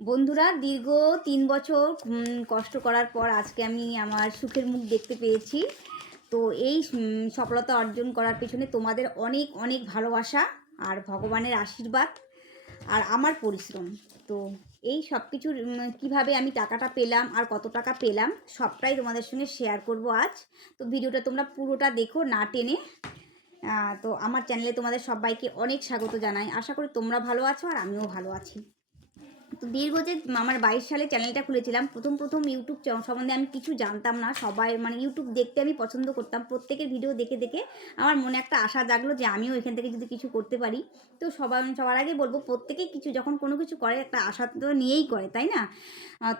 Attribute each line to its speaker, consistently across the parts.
Speaker 1: বন্ধুরা, দীর্ঘ তিন বছর কষ্ট করার পর আজকে আমি আমার সুখের মুখ দেখতে পেয়েছি। তো এই সফলতা অর্জন করার পেছনে তোমাদের অনেক অনেক ভালোবাসা আর ভগবানের আশীর্বাদ আর আমার পরিশ্রম। তো এই সব কিছুর কীভাবে আমি টাকাটা পেলাম আর কত টাকা পেলাম সবটাই তোমাদের সঙ্গে শেয়ার করব আজ। তো ভিডিওটা তোমরা পুরোটা দেখো না টেনে। তো আমার চ্যানেলে তোমাদের সবাইকে অনেক স্বাগত জানাই। আশা করি তোমরা ভালো আছো আর আমিও ভালো আছি। দীর্ঘ যে আমার বাইশ সালে চ্যানেলটা খুলেছিলাম, প্রথম প্রথম ইউটিউব সম্বন্ধে আমি কিছু জানতাম না। সবাই মানে ইউটিউব দেখতে আমি পছন্দ করতাম। প্রত্যেকের ভিডিও দেখে দেখে আমার মনে একটা আশা জাগলো যে আমিও এখান থেকে যদি কিছু করতে পারি। তো সবার সবার আগে বলব, প্রত্যেকেই কিছু যখন কোনো কিছু করে, একটা আশা তো নিয়েই করে, তাই না?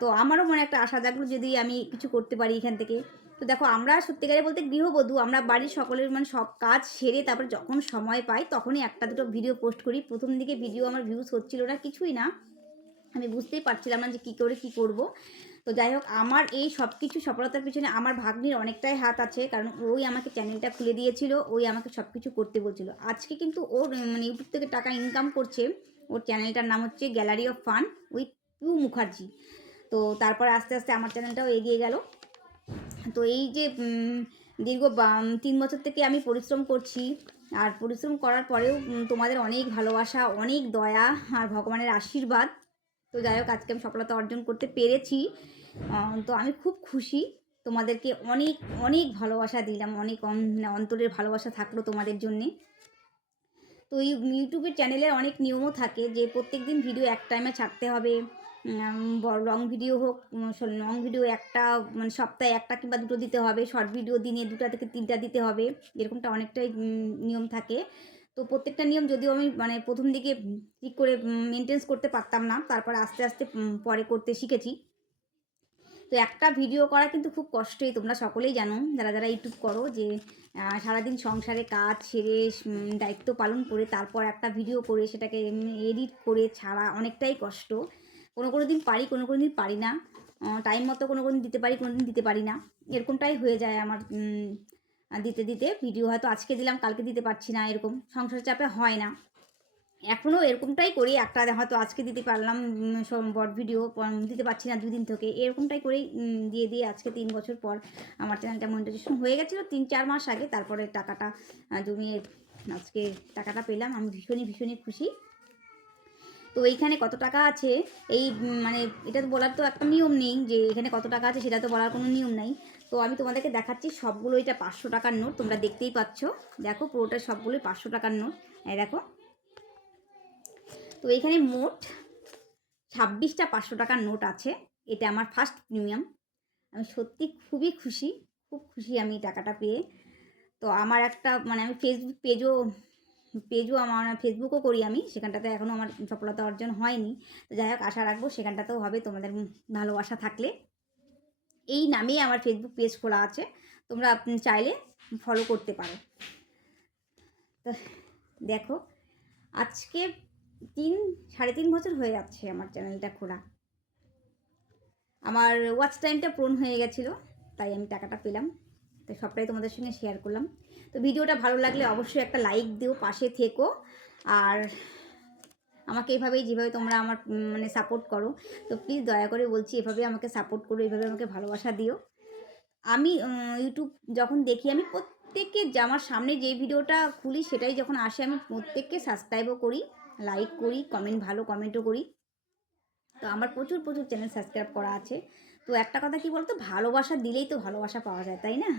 Speaker 1: তো আমারও মনে একটা আশা জাগলো যদি আমি কিছু করতে পারি এখান থেকে। তো দেখো, আমরা সত্যিকারে বলতে গৃহবধূ, আমরা বাড়ির সকলের মানে সব কাজ সেরে তারপর যখন সময় পাই, তখনই একটা দুটো ভিডিও পোস্ট করি। প্রথম দিকে ভিডিও আমার ভিউজ হচ্ছিল না, কিছুই না। আমি বুঝতেই পারছিলাম না যে কী করে কী করব। তো যাই হোক, আমার এই সব কিছু সফলতার পিছনে আমার ভাগ্নির অনেকটাই হাত আছে, কারণ ওই আমাকে চ্যানেলটা খুলে দিয়েছিল, ওই আমাকে সব কিছু করতে বলছিল। আজকে কিন্তু ওর মানে ইউটিউব থেকে টাকা ইনকাম করছে, ওর চ্যানেলটার নাম হচ্ছে gallery of fun with Piu Mukherjee তো তারপর আস্তে আস্তে আমার চ্যানেলটাও এগিয়ে গেল। তো এই যে দীর্ঘ তিন বছর থেকে আমি পরিশ্রম করছি, আর পরিশ্রম করার পরেও তোমাদের অনেক ভালোবাসা, অনেক দয়া, আর ভগবানের আশীর্বাদ তো যাই হোক, আজকে আমি সফলতা অর্জন করতে পেরেছি। তো আমি খুব খুশি। তোমাদেরকে অনেক অনেক ভালোবাসা দিলাম, অনেক অন- মানে অন্তরের ভালোবাসা থাকল তোমাদের জন্যে। তো এই ইউটিউবের চ্যানেলের অনেক নিয়মও থাকে যে প্রত্যেক দিন ভিডিও এক টাইমে ছাড়তে হবে। লং ভিডিও হোক লং ভিডিও একটা মানে সপ্তাহে একটা কিংবা দুটো দিতে হবে। শর্ট ভিডিও দিনে দুটা থেকে তিনটা দিতে হবে। এরকমটা অনেকটাই নিয়ম থাকে। তো প্রত্যেকটা নিয়ম যদিও আমি মানে প্রথম দিকে ঠিক করে মেনটেন্স করতে পারতাম না, তারপর আস্তে আস্তে পরে করতে শিখেছি। তো একটা ভিডিও করা কিন্তু খুব কষ্টই, তোমরা সকলেই জানো, যারা যারা ইউটিউব করো যে সারাদিন সংসারে কাজ ছেড়ে দায়িত্ব পালন করে, তারপর একটা ভিডিও করে, সেটাকে এডিট করে ছাড়া অনেকটাই কষ্ট। কোনো কোনো দিন পারি, কোনো কোনো দিন পারি না। টাইম মতো কোনো কোনো দিন দিতে পারি, কোনো দিন দিতে পারি না। এরকমটাই হয়ে যায় আমার দিতে দিতে ভিডিও হয়তো আজকে দিলাম, কালকে দিতে পারছি না, এরকম সংসার চাপে হয় না। এখনও এরকমটাই করি, একটা হয়তো আজকে দিতে পারলাম বট ভিডিও দিতে পারছি না দুদিন থেকে, এরকমটাই করেই দিয়ে দিয়ে আজকে তিন বছর পর আমার চ্যানেলটা মনিটাইজেশন হয়ে গেছিল, তিন চার মাস আগে, তারপরে টাকাটা জমিয়ে আজকে টাকাটা পেলাম, আমি ভীষণই ভীষণই খুশি। তো এইখানে কত টাকা আছে? এই মানে এটা তো বলার তো একটা নিয়ম নেই যে এখানে কত টাকা আছে সেটা তো বলার কোনো নিয়ম নাই। তো আমি তোমাদেরকে দেখাচ্ছি সবগুলো এটা পাঁচশো টাকার নোট, তোমরা দেখতেই পাচ্ছ। দেখো পুরোটা সবগুলোই পাঁচশো টাকার নোট। এই দেখো। তো এখানে মোট ছাব্বিশটা পাঁচশো টাকার নোট আছে। এটা আমার ফার্স্ট প্রিমিয়াম আমি সত্যি খুবই খুশি, খুব খুশি আমি টাকাটা পেয়ে। তো আমার একটা মানে আমি ফেসবুক পেজও পেজও আমার ফেসবুকও করি আমি, সেখানটাতে এখনও আমার সফলতা অর্জন হয়নি। তো যাই হোক, আশা রাখব সেখানটাতেও হবে তোমাদের ভালোবাসা থাকলে। এই নামেই আমার ফেসবুক পেজ খোলা আছে, তোমরা চাইলে ফলো করতে পারো। তো দেখো, আজকে তিন, সাড়ে তিন বছর হয়ে যাচ্ছে আমার চ্যানেলটা খোলা। আমার ওয়াচ টাইমটা পূরণ হয়ে গেছিল, তাই আমি টাকাটা পেলাম। তো সবটাই তোমাদের সঙ্গে শেয়ার করলাম। তো ভিডিওটা ভালো লাগলে অবশ্যই একটা লাইক দিও, পাশে থেকো। আর আমাকে এভাবেই, যেভাবে তোমরা আমার মানে সাপোর্ট করো, তো প্লিজ দয়া করে বলছি, এভাবে আমাকে সাপোর্ট করো, এভাবে আমাকে ভালোবাসা দিও। আমি ইউটিউব যখন দেখি, আমি প্রত্যেককে আমার সামনে যে ভিডিওটা খুলি, সেটাই যখন আসে, আমি প্রত্যেককে সাবস্ক্রাইবও করি লাইক করি কমেন্ট ভালো কমেন্টও করি। তো আমার প্রচুর প্রচুর চ্যানেল সাবস্ক্রাইব করা আছে। তো একটা কথা কি বলতো? ভালোবাসা দিলেই তো ভালোবাসা পাওয়া যায়, তাই না?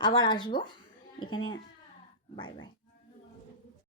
Speaker 1: আবার আসব। এখানে বাই বাই